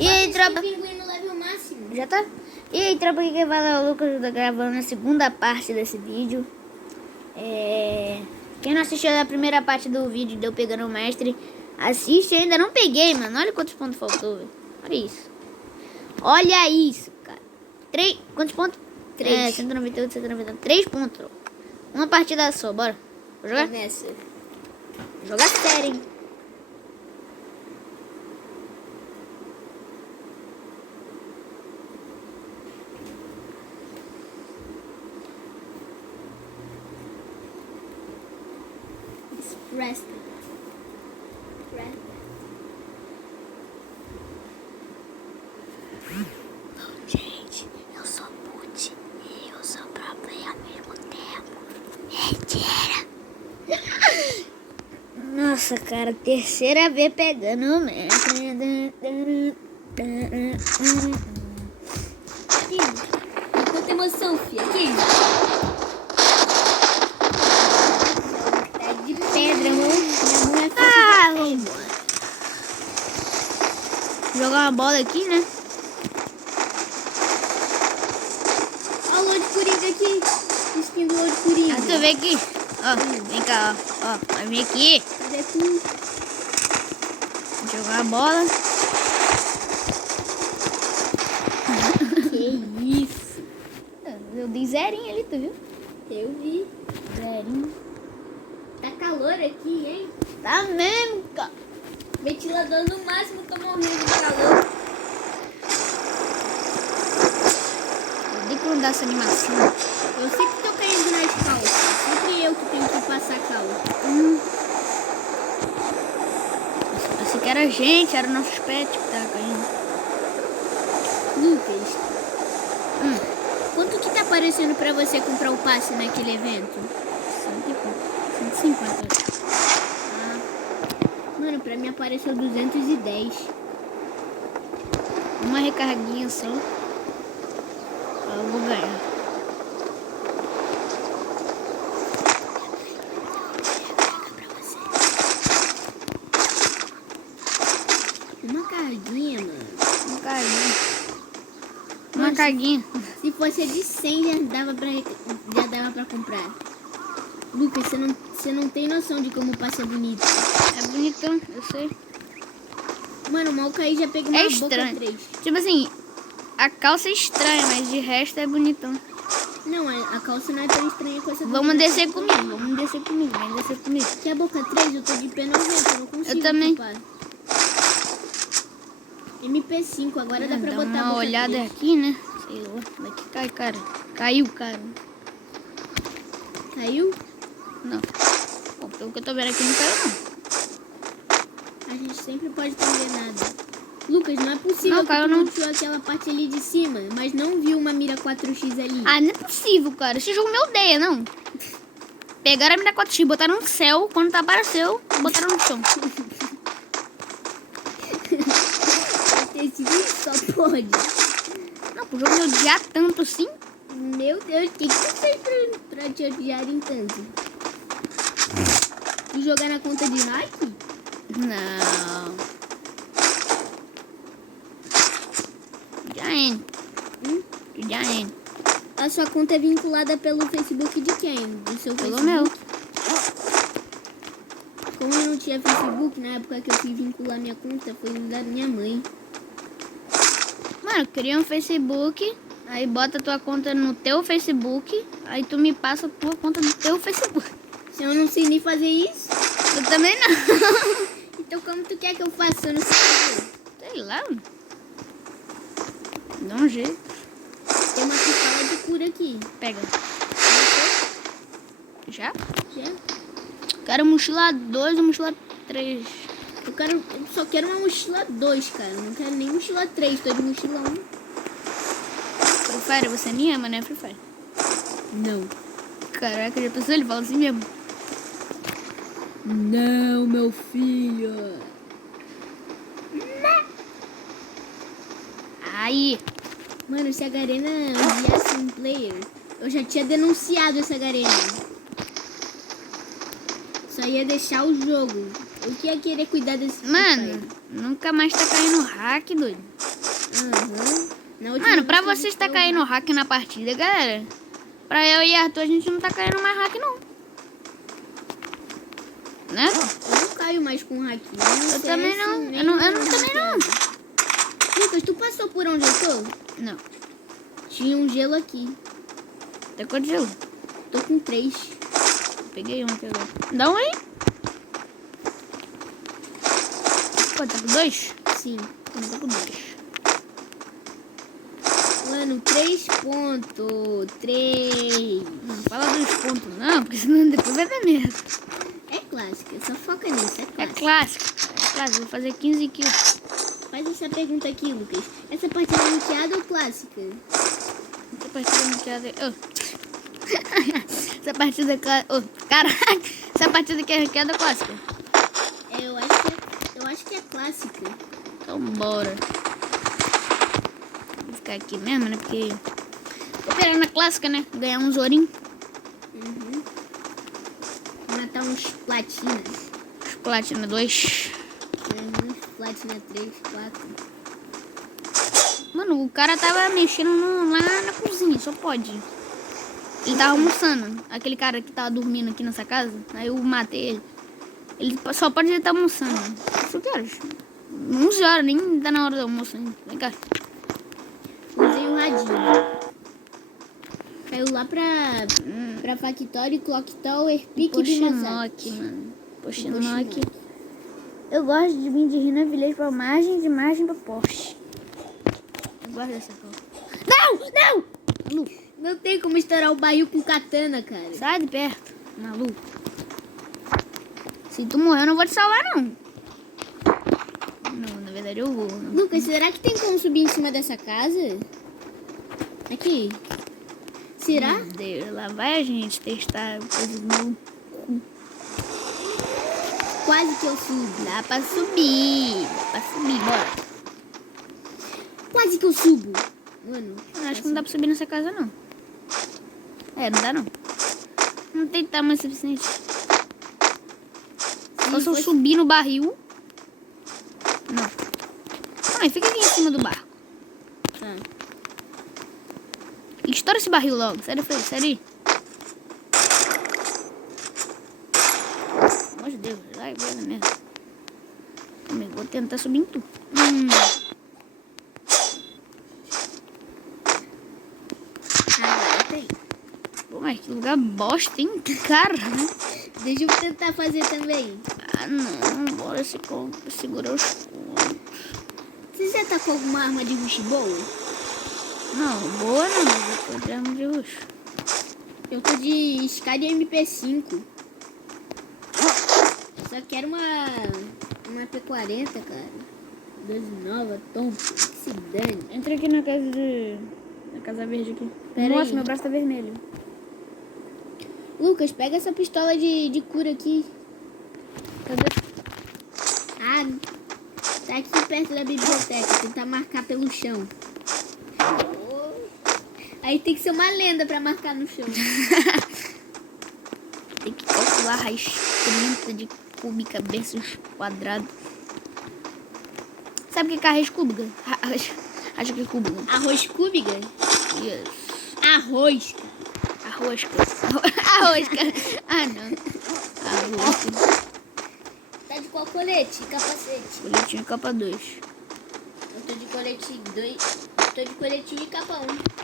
E aí, tropa? Pinguim no level máximo. Já tá? E aí, tropa, aqui que fala é o Lucas, tá gravando a segunda parte desse vídeo. Quem não assistiu a primeira parte do vídeo de eu pegando o mestre, assiste. Eu ainda não peguei, mano. Olha quantos pontos faltou, velho. Olha isso. Olha isso, cara. Quantos pontos? 3. 198, 199. 3 pontos. Uma partida só, bora. Vou jogar? Nessa. Jogar sério, hein? Rest. Gente, eu sou boot e eu sou pro play ao mesmo tempo. Mentira! Nossa, cara, terceira vez pegando o mestre. Aqui. Quanta emoção, filha. Aqui. Tá de pedra, amor. Minha mão é Ah, vambora. Jogar uma bola aqui, né? Olha o Lord Coringa aqui. Skin do Lord Coringa. Ah, tu vem aqui. Ó, vem cá, ó. Vai vir aqui. Cadê tu? Jogar a bola. Que isso? Eu dei zerinho ali, tu viu? Eu vi. Zerinho. Tá calor aqui, hein? Tá mesmo, cara. Ventilador no máximo, tô morrendo de calor. Eu dei pra dar essa animação. Eu sempre tô caindo nas calças. Sempre eu que tenho que passar calor. Pensei que era a gente, era nossos pets que tava caindo. Lucas, quanto que tá aparecendo pra você comprar o passe naquele evento? 150. Mano, pra mim apareceu 210. Uma recarguinha só. Eu vou ganhar. Uma carguinha, mano. Uma carguinha. Uma carguinha. Se fosse a de 100, já dava pra comprar. Lucas, você não tem noção de como o passe é bonito. É bonitão, eu sei. Mano, mal caí já peguei É uma boca estranho. 3. Tipo assim, a calça é estranha, mas de resto é bonitão. Não, a calça não é tão estranha com essa boca. Vamos descer comigo, vem descer comigo. Que a boca 3, eu tô de pé 90, eu não consigo. Eu também. Ocupar. MP5, agora dá pra Dá botar a uma boca olhada 3. aqui, né? Sei lá, como é que cai, cara. Caiu, cara. Caiu? Não. Bom, pelo que eu tô vendo aqui, não caiu, não. A gente sempre pode ter enganado. Lucas, não é possível Não, que caiu tu não. puxou aquela parte ali de cima, mas não viu uma mira 4x ali. Ah, não é possível, cara. Esse jogo me odeia, não. Pegaram a mira 4x, botaram no céu, quando apareceu, botaram no chão. Esse vídeo só pode. Não, pro jogo me odiar tanto assim. Meu Deus, o que tu fez pra te odiarem tanto? E jogar na conta de Nike? Não. Já é. A sua conta é vinculada pelo Facebook de quem? Do seu Pelo Facebook? meu. Como eu não tinha Facebook, na época que eu fui vincular minha conta, foi da minha mãe. Mano, cria um Facebook, aí bota tua conta no teu Facebook, aí tu me passa a tua conta no teu Facebook. Se eu não sei nem fazer isso, Eu também não. então como tu quer que eu faça? Eu não sei fazer. Sei lá. Dá um jeito. Tem uma pistola de cura aqui. Pega. Já? Já? Quero mochila 2 ou mochila 3. Eu só quero uma mochila 2, cara. Eu não quero nem mochila 3, tô de mochila 1. Free Fire, você me ama, né, Free Fire? Não. Caraca, já pensou? Ele fala assim mesmo. Não, meu filho. Aí. Mano, se a Garena enviasse um player, eu já tinha denunciado essa Garena. Só ia deixar o jogo. Eu que ia querer cuidar desse Mano, nunca mais tá caindo hack, doido. Na última Mano, pra vez que a vocês gente tá foi caindo hack na partida, galera. Pra eu e Arthur, a gente não tá caindo mais hack, não. Né? Eu não caio mais com hack. Eu também não. Eu não também não. Lucas, tu passou por onde eu tô? Não. Tinha um gelo aqui. Tem quanto gelo? Tô com 3. Peguei um aqui agora. Dá um aí. Pô, tá com 2? Sim. Eu tô com 2. Mano, 3 pontos. 3. Não fala 2 pontos, não, porque senão depois vai dar merda. É clássica, só foca nisso, É clássico. É clássico. Vou fazer 15 kills. Faz essa pergunta aqui, Lucas. Essa partida é ranqueada ou clássica? Essa partida ranqueada. Essa partida é clássica. Oh, caraca! Essa partida aqui é ranqueada ou clássica? Eu acho que é clássica. Então bora. Vou ficar aqui mesmo, né? Porque tô querendo a clássica, né? Ganhar uns ourinhos. Matar uns platinas. Os platina 2. Uns platina 3, 4. Mano, o cara tava mexendo lá na cozinha, só pode. Ele tava almoçando. Aquele cara que tava dormindo aqui nessa casa. Aí eu matei ele. Ele só pode estar almoçando. Isso que horas? 11 horas, nem tá na hora do almoço ainda. Vem cá. Usei o radinho. Caiu lá pra Factory, Clock Tower, Pique de Poxinoque, mano. Poxinoque. Eu gosto de vir de Rina Village pra margem, de margem pra Porsche. Eu gosto dessa cor. Não! Maluco. Não tem como estourar o barril com katana, cara. Sai de perto, maluco. Se tu morrer, eu não vou te salvar, não. Não, na verdade eu vou. Não. Lucas, será que tem como subir em cima dessa casa? Aqui. Será? Meu Deus, lá vai a gente testar coisas no cu. Quase que eu subo. Dá pra subir, bora. Quase que eu subo. Mano, Eu acho que não dá pra subir nessa casa, não. É, não dá, não. Não tem tamanho suficiente. Só se eu subir no barril. Não. Ai, fica aqui em cima do barco. Tá. Estoura esse barril logo. Sério, Fê, sério. Pelo amor de Deus, vai na merda. Eu vou tentar subir em tu. Agora tem. Pô, mas que lugar bosta, hein? Cara, né? Deixa eu tentar fazer também. Ah, não. Bora segurar os pontos. Você já tá com alguma arma de rush boa? Não, boa não. Mas eu tô de arma de rush. Eu tô de Sky de MP5. Só quero uma P40, cara. 12 nova, tom, que se dane. Entra aqui na casa verde aqui. Pera Nossa, aí. meu braço tá vermelho. Lucas, pega essa pistola de cura aqui. Cadê? Ah, tá aqui perto da biblioteca. Tentar marcar pelo chão. Aí tem que ser uma lenda pra marcar no chão. Tem que calcular a raiz 30 de cúbica versus quadrado. Sabe o que é a raiz cúbica? Acho que é cúbica. Arroz cúbica? Yes. Arroz, cara. Arroz, cara. Ah, não. Arroz. Tá de qual colete? Capacete? Coletinho capa 2. Eu tô de colete 2. Tô de coletinho e capa 1.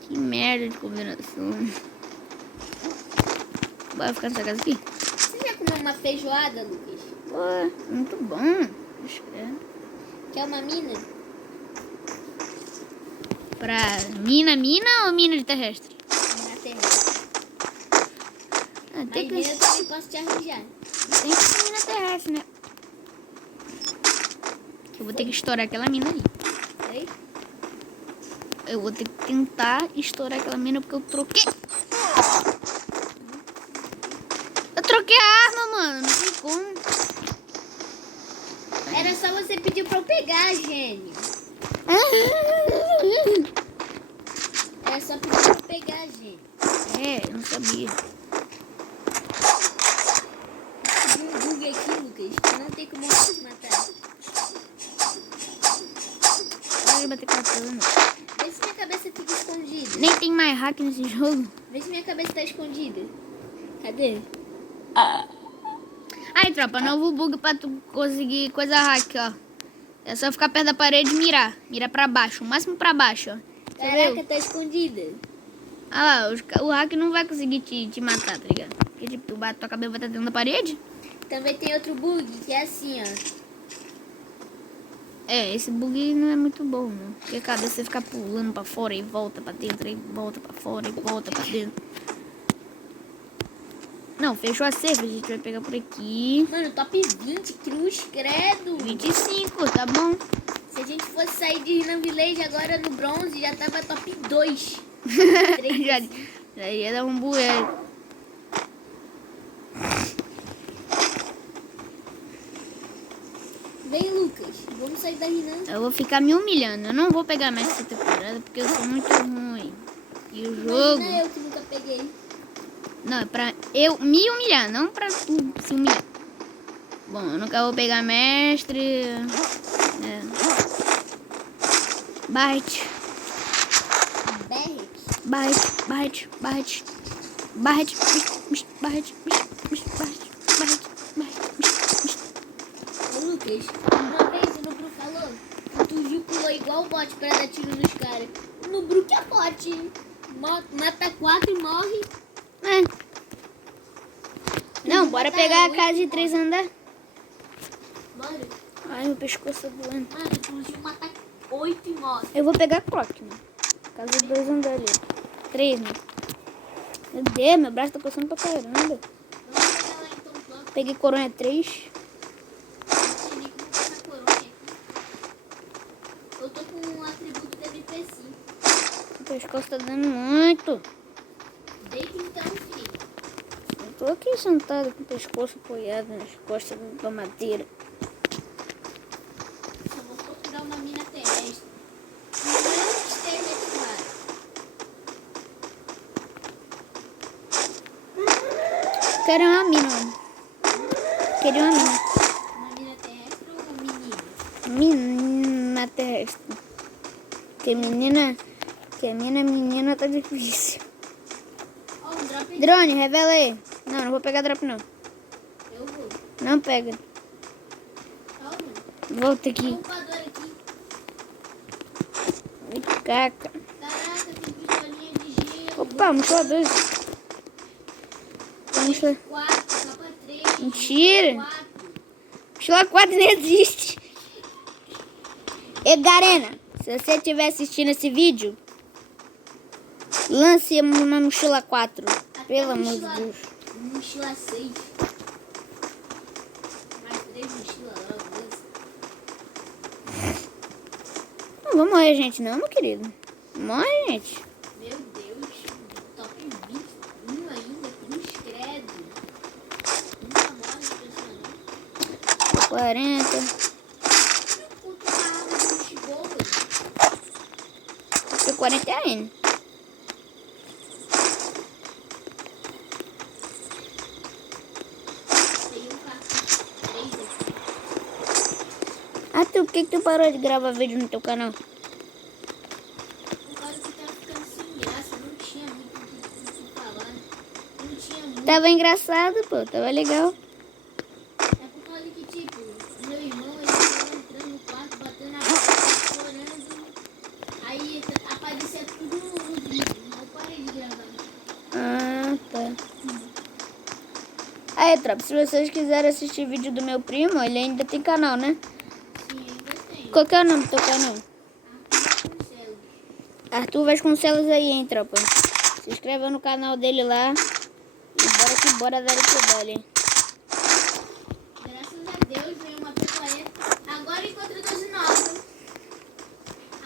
Que merda de combinação. Bora ficar nessa casa aqui? Você já comeu uma feijoada, Lucas? Pô, muito bom. Acho que é. Quer uma mina? Pra mina ou mina de terrestre? Na terrestre. Ah, Mas tem que mina eu também posso te arranjar. ser mina terrestre, né? Eu vou ter que estourar aquela mina ali. Aí? Eu vou ter que tentar estourar aquela mina porque eu troquei. Eu troquei a arma, mano. Não sei como. Era só você pedir pra eu pegar, gênio. Era só pedir pra eu pegar, gênio. É, eu não sabia. Um bug aqui, Lucas, que não tem como te matar. consegue bater katana. Vê se minha cabeça fica escondida. Nem tem mais hack nesse jogo. Vê se minha cabeça tá escondida. Cadê? Aí, tropa, novo bug pra tu conseguir coisa hack, ó. É só ficar perto da parede e mirar. Mira pra baixo, o máximo pra baixo, ó. Você Caraca, viu? tá escondida. Ah lá, o hack não vai conseguir te matar, tá ligado? Porque, tipo, tu bate tua cabeça vai estar dentro da parede. Também tem outro bug, que é assim, ó. É, esse bug não é muito bom, não. Porque a cabeça fica pulando pra fora e volta pra dentro, e volta pra fora e volta pra dentro. Não, fechou a safe, a gente vai pegar por aqui. Mano, top 20, cruz, credo. 25, tá bom? Se a gente fosse sair de Rinan Village agora no bronze, já tava top 2. já ia dar um bueiro. Vem, Lucas. Vamos sair da Rinan. Eu vou ficar me humilhando. Eu não vou pegar mais essa temporada porque eu sou muito ruim. E o jogo... Imagina eu que nunca peguei. Não, é pra eu me humilhar, não pra tu se humilhar. Bom, eu nunca vou pegar mestre. É. Barret. Barret. Ô, Lucas, uma vez o Nubru falou que tu viu pulou igual o bot pra dar tiro nos caras. O Nubru que é bot. Mata 4 e morre. É. Não, bora pegar a casa de 3 andares. Bora. Ai, meu pescoço tá doendo. Mano, inclusive mata 8 e morre. Eu vou pegar a clock, mano. Casa de 2 andares. 3, mano. Meu Deus, meu braço tá coçando pra caramba. Vamos pegar lá então, Clock. Peguei coronha 3. Não sei nem como tá essa coronha aqui. Eu tô com um atributo de MP5. O pescoço tá dando muito. Deita então, filho. Eu tô aqui sentado com o pescoço apoiado nas costas da madeira. Só vou procurar uma mina terrestre. Não esteja aqui lá. Quero uma mina, mano. Queria uma mina. Uma mina terrestre ou uma menina? Menina terrestre. Que menina... Que menina tá difícil. Ó, um drop aqui. Drone, revela aí. Não vou pegar drop, não. Eu vou. Não pega. Calma. Volta Tem um aqui. upador aqui. Caca. Caraca, tem pistolinha de gelo. Opa, mochila 2. Mochila... 4, capa 3. Mentira. 4. Mochila 4 nem existe. E Garena, se você estiver assistindo esse vídeo, lance uma mochila 4. Pelo amor de Deus. Mochila 6. Mais 3 mochilas logo. Não vou morrer, gente, não, meu querido. Morre, gente. Meu Deus. Top 21 ainda. Cruz credo. Nunca morre essa pessoa não. 40. Puta arma de bicho boa. Porque 40 é a N. Tem um carro. 3 aqui. Ah, por que tu parou de gravar vídeo no teu canal? Por causa que tava ficando sem graça. Não tinha muito o que falar. Não tinha muito. Tava engraçado, pô. Tava legal. É por causa que, tipo, meu irmão, ele tava entrando no quarto, batendo na porta, chorando. Aí aparecia tudo no vídeo. Não eu parei de gravar. Ah, tá. Aí, tropa, se vocês quiserem assistir vídeo do meu primo, ele ainda tem canal, né? Sim, ainda tem. Qual que é o nome do teu canal? Arthur Vasconcelos. Arthur Vasconcelos aí, hein, tropa. Se inscreva no canal dele lá. E bora que bora, velho que dole. Graças a Deus veio uma pecuária. Agora encontra 12 novas.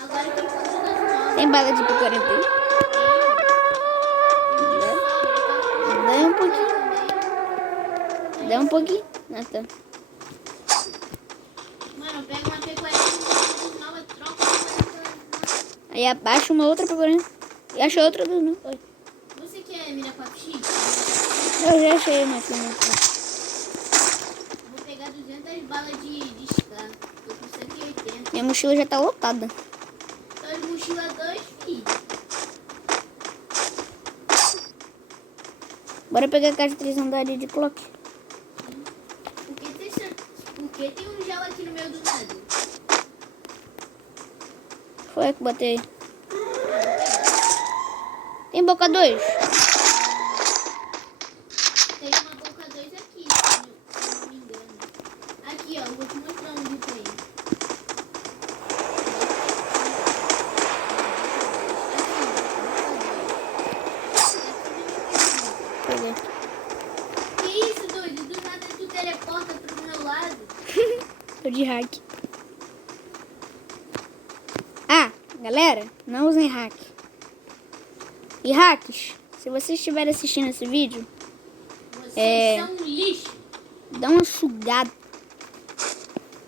Agora que encontra 12 novas. Tem bala de P41? Dá um pouquinho. Dá um pouquinho. Ah, tá. Mano, pega uma pecuária com 12 novas, troca uma. Aí abaixa uma outra P40. E acha outra do não. Oi. Você quer mira 4x? Eu já achei uma aqui. Vou pegar 200 balas de Scar. Tô com 180. Minha mochila já tá lotada. aqui. Bora pegar a caixa de 3 andares de clock. Por que tem um gel aqui no meio do nada? Foi que botei. Tem boca 2. Tem uma boca 2 aqui, se eu não me engano. Aqui, ó, eu vou te mostrar onde tem. Peguei. Que isso, doido? Do nada tu teleporta pro meu lado. Tô de hack. Ah, galera, não usem hack. E hacks, se vocês estiverem assistindo esse vídeo, Vocês são um lixo. dá uma sugada.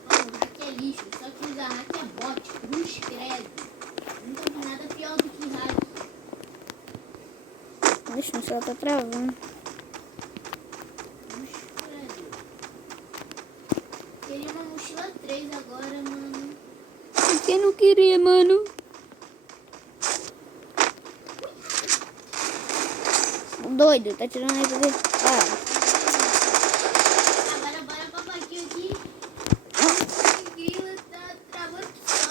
Não, hack é lixo. Só que usar hack é bot. Cruz credo. Nunca vi nada pior do que hack. Deixa eu só tá travando. Cruz credo. Queria uma mochila 3 agora, mano. Por que não queria, mano? Doido, tá tirando aí pra ver. Ah, Agora bora pra barquinho aqui. Grila, tá travando só.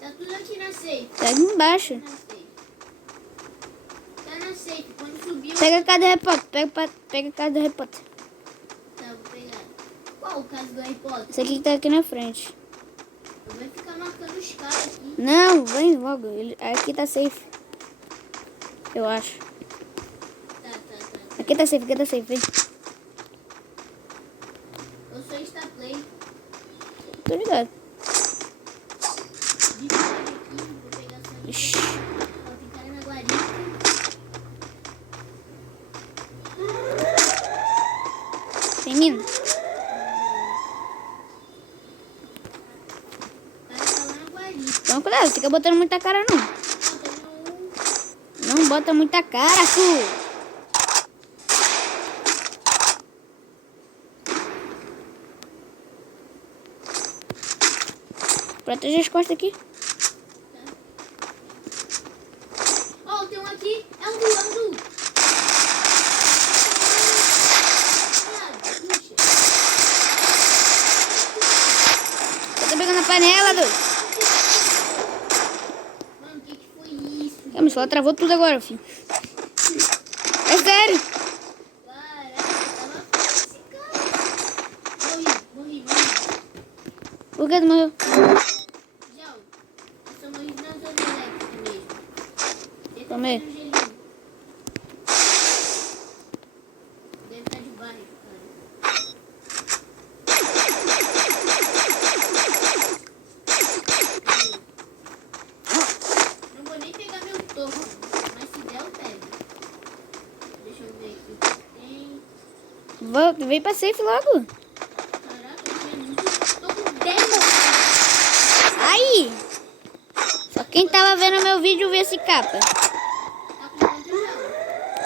Tá tudo aqui na safe. tá aqui embaixo. Na safe. Tá na safe. Quando subiu. Pega a casa do Harry Potter. Pega a casa do Harry Potter. Tá, vou pegar. Qual o caso do Harry Potter? Esse aqui que tá aqui na frente. Eu vou ficar marcando os caras aqui. Não, vem logo. Aqui tá safe. Eu acho. Tá. Aqui tá safe, vem. Eu sou Star Play. Tô ligado. De fora aqui, vou pegar essa. Ixi. Ó, tem cara na guarita. Tem mina? O cara tá lá na guarita. Então cuidado, fica botando muita cara não. Ó, tem um. Não bota muita cara, tu. Protege as costas aqui. Ó, tem um aqui. É um du. Puxa. Eu tô pegando a panela, doido. Mano, o que foi isso? A minha celular travou tudo agora, filho. É sério. Caraca, tava fácil esse cara. Morri. Por que tu morreu? Já, eu só morri na zona elétrica mesmo. Tenta Tomei. fazer um gelinho. Deve estar de baixo, cara. Não vou nem pegar meu toco, mas se der eu pego. Deixa eu ver aqui o que tem. Vem pra safe logo. Caraca, eu tinha muito. Tô com 10. Aí. Só quem tava vendo meu vídeo vê esse capa. Tá com quanto gel?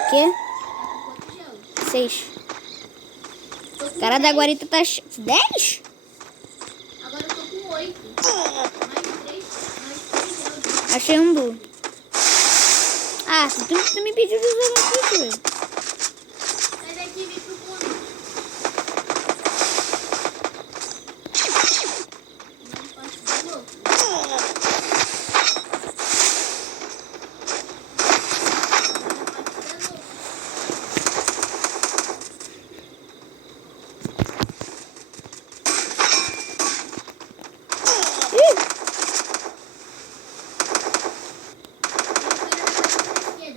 Quê? Tá com quanto gel? 6. Tô com Cara da 10. guarita tá... 10? Agora eu tô com 8. Mais 3 gel. Achei um du. Ah, tu me pediu de usar aqui, velho. Sai daqui e vem pro fundo. Não posso de louco.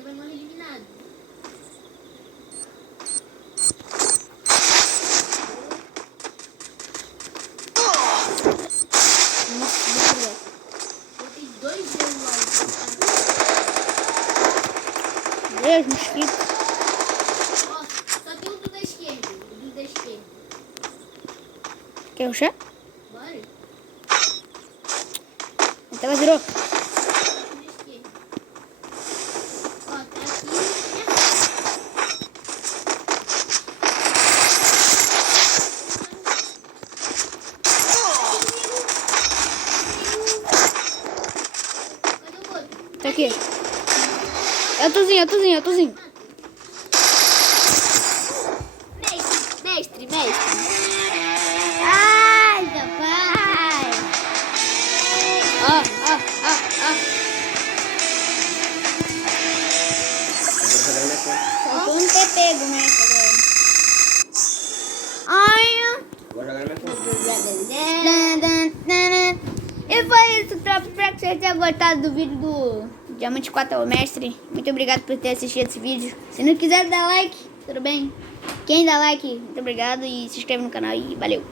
Vai morrer eliminado. Eu tenho 2 gelos lá. Deus, mosquito. Ó, só tem o do da esquerda. O do da esquerda. Quer ruxar? Bora? Então ela virou. O do da esquerda. Ó, tá aqui. Cadê o outro? Tá aqui. É o Tuzinho, é o Tuzinho, é o Tuzinho. Mestre. Ai, papai. Ó. Faltou não ter pego, né? Ai. Vou jogar na minha conta. E foi isso, tropa. Espero que vocês tenham gostado do vídeo do Diamante 4 ao Mestre. Muito obrigado por ter assistido esse vídeo. Se não quiser dar like, tudo bem. Quem dá like, muito obrigado. E se inscreve no canal e valeu.